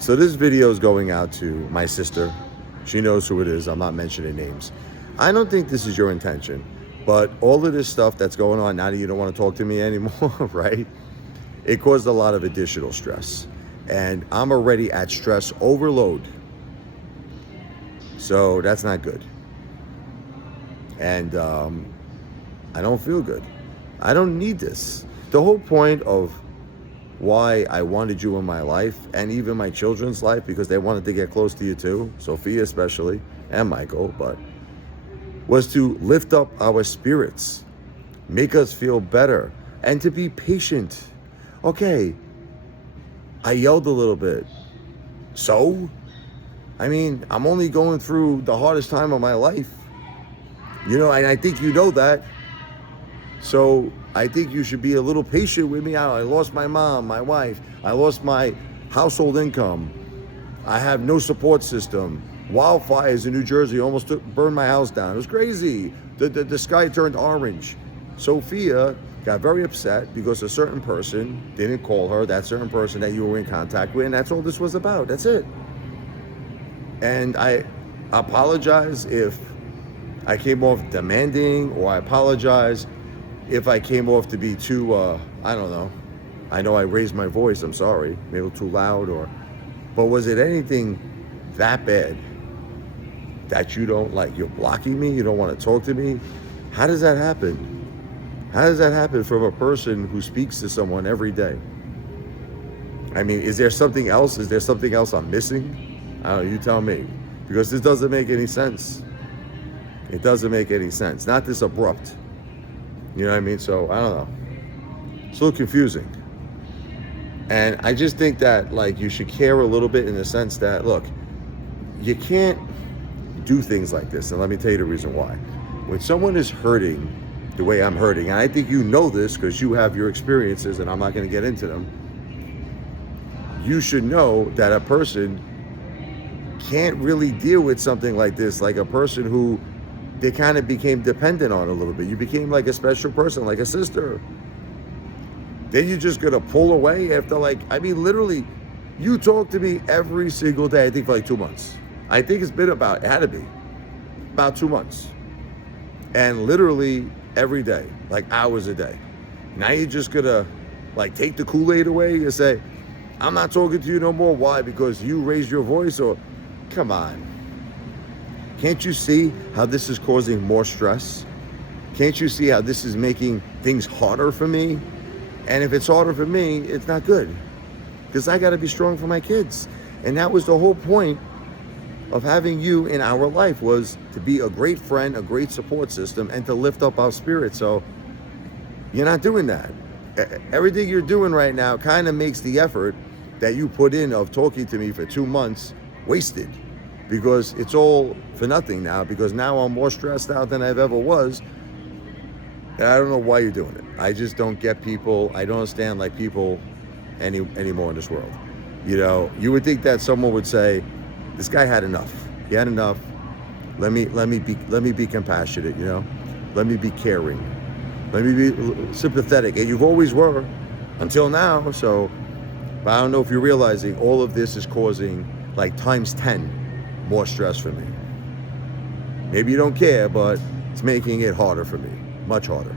So this video is going out to my sister. She knows who it is. I'm not mentioning names. I don't think this is your intention, but all of this stuff that's going on now that you don't want to talk to me anymore, right? It caused a lot of additional stress. And I'm already at stress overload. So that's not good. And I don't feel good. I don't need this. The whole point of why I wanted you in my life, and even my children's life, because they wanted to get close to you too, Sophia especially, and Michael, but was to lift up our spirits, make us feel better, and to be patient. Okay, I yelled a little bit. So? I mean, I'm only going through the hardest time of my life. You know, and I think you know that. So I think you should be a little patient with me. I lost my mom, my wife. I lost my household income. I have no support system. Wildfires in New Jersey almost burned my house down. It was crazy. The sky turned orange. Sophia got very upset because a certain person didn't call her, that certain person that you were in contact with, and that's all this was about. That's it. And I apologize if I came off demanding, or I apologize if I came off to be too, I don't know. I know I raised my voice, I'm sorry. Maybe a little too loud, but was it anything that bad that you don't like? You're blocking me, you don't want to talk to me? How does that happen? How does that happen from a person who speaks to someone every day? I mean, is there something else? Is there something else I'm missing? I don't know, you tell me. Because this doesn't make any sense. It doesn't make any sense. Not this abrupt. You know what I mean? So, I don't know. It's a little confusing. And I just think that, like, you should care a little bit in the sense that, look, you can't do things like this. And let me tell you the reason why. When someone is hurting the way I'm hurting, and I think you know this because you have your experiences, and I'm not going to get into them, you should know that a person can't really deal with something like this, like a person who they kind of became dependent on a little bit. You became like a special person, like a sister. Then you're just gonna pull away after, like, I mean, literally, you talk to me every single day, I think for like 2 months. I think it's been it had to be about 2 months. And literally every day, like hours a day. Now you're just gonna like take the Kool-Aid away and say, I'm not talking to you no more. Why? Because you raised your voice? Or, come on. Can't you see how this is causing more stress? Can't you see how this is making things harder for me? And if it's harder for me, it's not good. Because I got to be strong for my kids. And that was the whole point of having you in our life, was to be a great friend, a great support system, and to lift up our spirits. So you're not doing that. Everything you're doing right now kind of makes the effort that you put in of talking to me for 2 months wasted. Because it's all for nothing now, because now I'm more stressed out than I've ever was. And I don't know why you're doing it. I just don't get people. I don't understand like people anymore in this world. You know, you would think that someone would say, this guy had enough. He had enough. Let me be compassionate, you know? Let me be caring. Let me be sympathetic. And you've always were until now. So, but I don't know if you're realizing all of this is causing like times 10 more stress for me. Maybe you don't care, but it's making it harder for me, much harder.